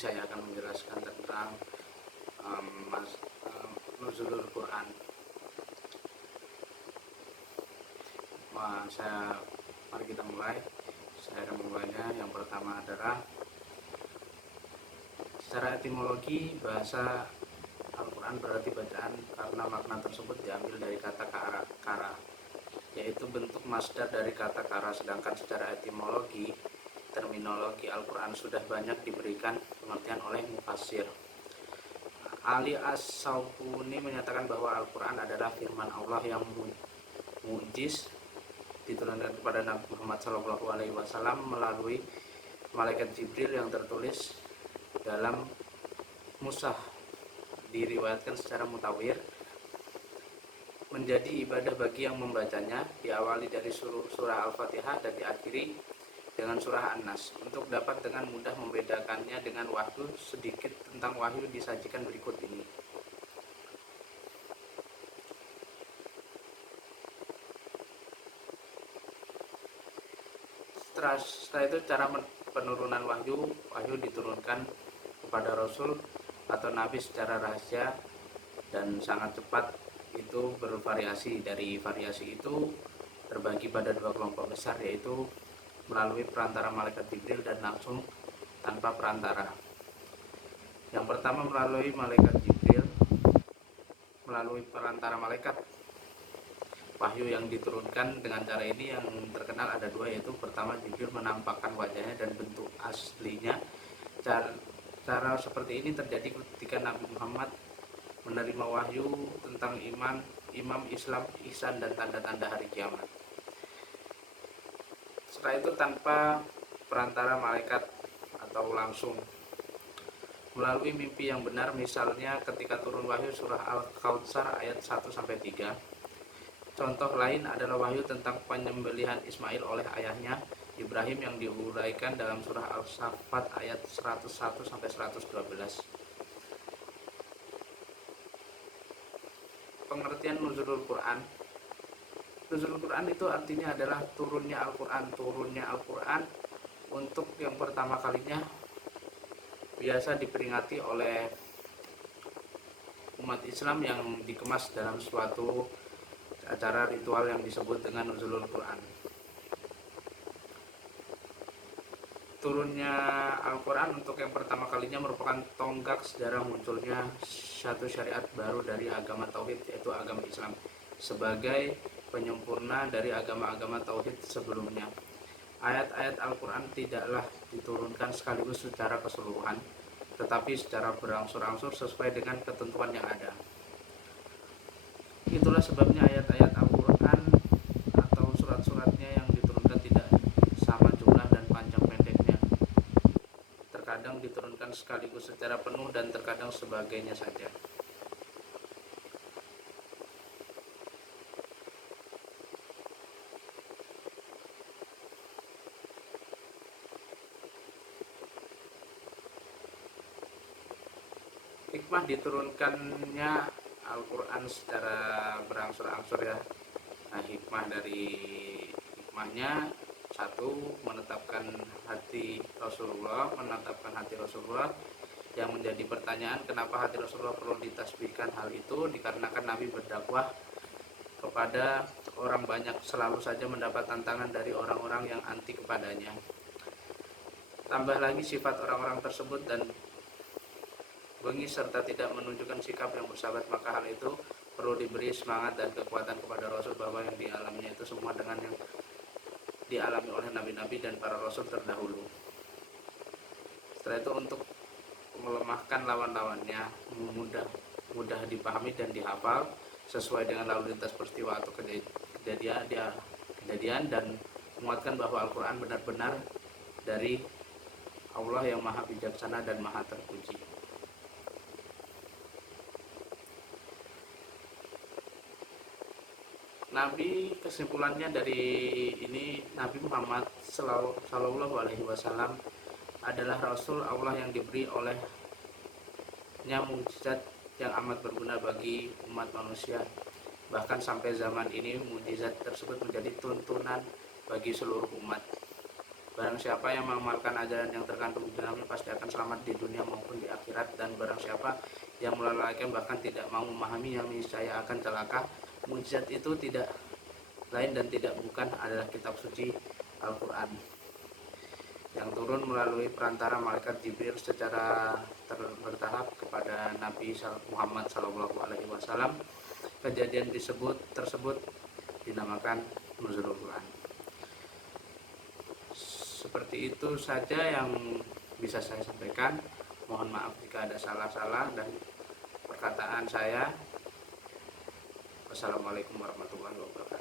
saya akan menjelaskan tentang nuzulul Quran. Mari kita mulai. Saya akan memulainya. Yang pertama adalah secara etimologi bahasa Al-Quran berarti bacaan, karena makna tersebut diambil dari kata kara, yaitu bentuk masdar dari kata kara. Sedangkan secara etimologi, terminologi Al-Quran sudah banyak diberikan pengertian oleh mufassir. Ali As-Saukuni menyatakan bahwa Al-Quran adalah firman Allah yang mu'jiz, diturunkan kepada Nabi Muhammad SAW melalui malaikat Jibril yang tertulis dalam mushaf. Diriwayatkan secara mutawir, menjadi ibadah bagi yang membacanya, diawali dari surah Al-Fatihah dan diakhiri dengan surah An-Nas. Untuk dapat dengan mudah membedakannya dengan wahyu, sedikit tentang wahyu disajikan berikut ini. Setelah itu cara penurunan wahyu diturunkan kepada Rasul atau Nabi secara rahasia dan sangat cepat. Itu bervariasi. Dari variasi itu terbagi pada dua kelompok besar, yaitu melalui perantara malaikat Jibril dan langsung tanpa perantara. Yang pertama melalui malaikat Jibril. Melalui perantara malaikat, wahyu yang diturunkan dengan cara ini yang terkenal ada dua, yaitu pertama Jibril menampakkan wajahnya dan bentuk aslinya. Cara seperti ini terjadi ketika Nabi Muhammad menerima wahyu tentang iman, Islam, ihsan, dan tanda-tanda hari kiamat. Setelah itu tanpa perantara malaikat atau langsung melalui mimpi yang benar, misalnya ketika turun wahyu surah Al-Kautsar ayat 1-3. Contoh lain adalah wahyu tentang penyembelihan Ismail oleh ayahnya Ibrahim yang diuraikan dalam surah Al-Saffat ayat 101-112. Pengertian nuzulul Quran. Nuzulul Quran itu artinya adalah turunnya Al-Quran untuk yang pertama kalinya, biasa diperingati oleh umat Islam yang dikemas dalam suatu acara ritual yang disebut dengan nuzulul Quran. Turunnya Al-Quran untuk yang pertama kalinya merupakan tonggak sejarah munculnya satu syariat baru dari agama Tauhid, yaitu agama Islam, sebagai penyempurna dari agama-agama Tauhid sebelumnya. Ayat-ayat Al-Quran tidaklah diturunkan sekaligus secara keseluruhan, tetapi secara berangsur-angsur sesuai dengan ketentuan yang ada. Itulah sebabnya ayat-ayat Al-Quran atau surat-suratnya yang diturunkan tidak sama jumlah dan panjang pendeknya. Terkadang diturunkan sekaligus secara penuh dan terkadang sebagainya saja. Hikmah diturunkannya Al-Quran secara berangsur-angsur ya. Nah, hikmahnya satu, menetapkan hati Rasulullah. Yang menjadi pertanyaan, kenapa hati Rasulullah perlu ditasbihkan? Hal itu dikarenakan Nabi berdakwah kepada orang banyak, selalu saja mendapat tantangan dari orang-orang yang anti kepadanya. Tambah lagi sifat orang-orang tersebut dan bengis serta tidak menunjukkan sikap yang bersahabat, maka hal itu perlu diberi semangat dan kekuatan kepada Rasul bahwa yang dialaminya itu semua dengan yang dialami oleh nabi-nabi dan para rasul terdahulu. Setelah itu untuk melemahkan lawan-lawannya, mudah dipahami dan dihafal sesuai dengan lalu lintas peristiwa atau kejadian, dan menguatkan bahwa Al-Quran benar-benar dari Allah yang maha bijaksana dan maha terpuji. Nabi, kesimpulannya dari ini, Nabi Muhammad Sallallahu Alaihi Wasallam adalah Rasul Allah yang diberi olehnya mukjizat yang amat berguna bagi umat manusia. Bahkan sampai zaman ini mukjizat tersebut menjadi tuntunan bagi seluruh umat. Barang siapa yang mengamalkan ajaran yang terkandung di dalamnya pasti akan selamat di dunia maupun di akhirat, dan barang siapa yang melalaikan bahkan tidak mau memahami yang niscaya akan celaka. Mukjizat itu tidak lain dan tidak bukan adalah kitab suci Al-Quran yang turun melalui perantara malaikat Jibril secara bertahap kepada Nabi Muhammad SAW. Kejadian tersebut dinamakan Nuzulul Quran. Seperti itu saja yang bisa saya sampaikan. Mohon maaf jika ada salah-salah dan perkataan saya. Wassalamualaikum warahmatullahi wabarakatuh.